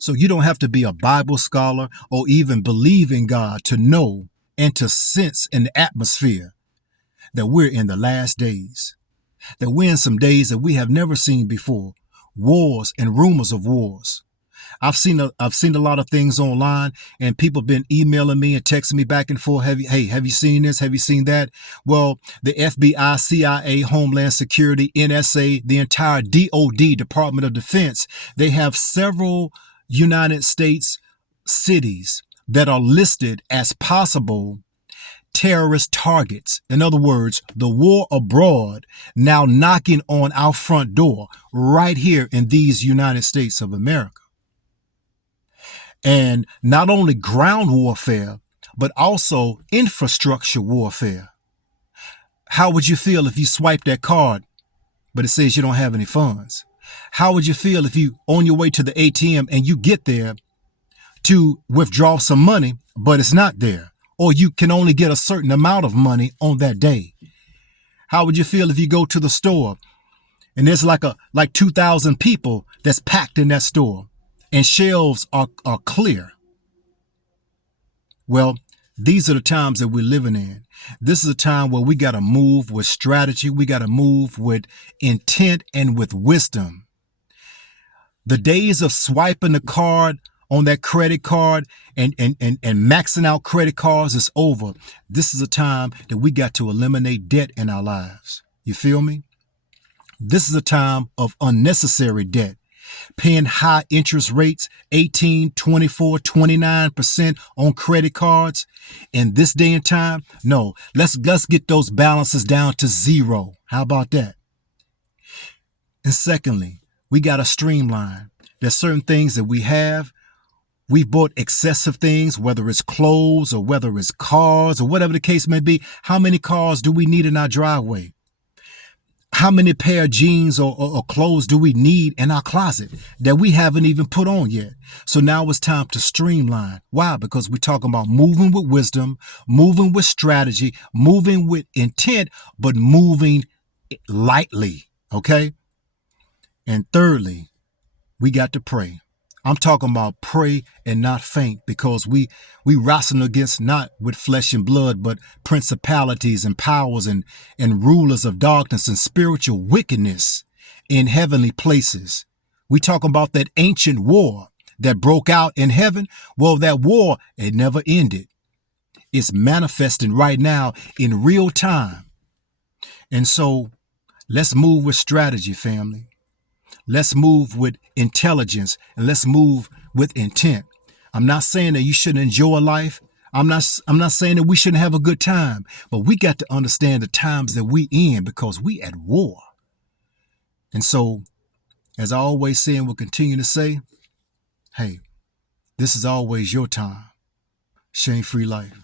So you don't have to be a Bible scholar or even believe in God to know and to sense in the atmosphere that we're in the last days, that we're in some days that we have never seen before, wars and rumors of wars. I've seen a lot of things online, and people have been emailing me and texting me back and forth. Have you seen this? Have you seen that? Well, the FBI, CIA, Homeland Security, NSA, the entire DOD, Department of Defense, they have several United States cities that are listed as possible terrorist targets. In other words, the war abroad now knocking on our front door right here in these United States of America. And not only ground warfare, but also infrastructure warfare. How would you feel if you swipe that card, but it says you don't have any funds? How would you feel if you on your way to the ATM and you get there to withdraw some money, but it's not there, or you can only get a certain amount of money on that day? How would you feel if you go to the store and there's like 2,000 people that's packed in that store and shelves are clear? Well, these are the times that we're living in. This is a time where we got to move with strategy. We got to move with intent and with wisdom. The days of swiping the card on that credit card and maxing out credit cards is over. This is a time that we got to eliminate debt in our lives. You feel me? This is a time of unnecessary debt. Paying high interest rates, 18, 24, 29% on credit cards in this day and time. No, let's get those balances down to zero. How about that? And secondly, we got to streamline. There's certain things that we've bought excessive things, whether it's clothes or whether it's cars or whatever the case may be. How many cars do we need in our driveway? How many pair of jeans or clothes do we need in our closet that we haven't even put on yet? So now it's time to streamline. Why? Because we're talking about moving with wisdom, moving with strategy, moving with intent, but moving lightly. Okay? And thirdly, we got to pray. I'm talking about pray and not faint, because we wrestle against not with flesh and blood, but principalities and powers and rulers of darkness and spiritual wickedness in heavenly places. We talk about that ancient war that broke out in heaven. Well, that war, it never ended. It's manifesting right now in real time. And so let's move with strategy, family. Let's move with intelligence, and let's move with intent. I'm not saying that you shouldn't enjoy life. I'm not saying that we shouldn't have a good time, but we got to understand the times that we in, because we at war. And so, as I always say and will continue to say, hey, this is always your time. Shame-free life.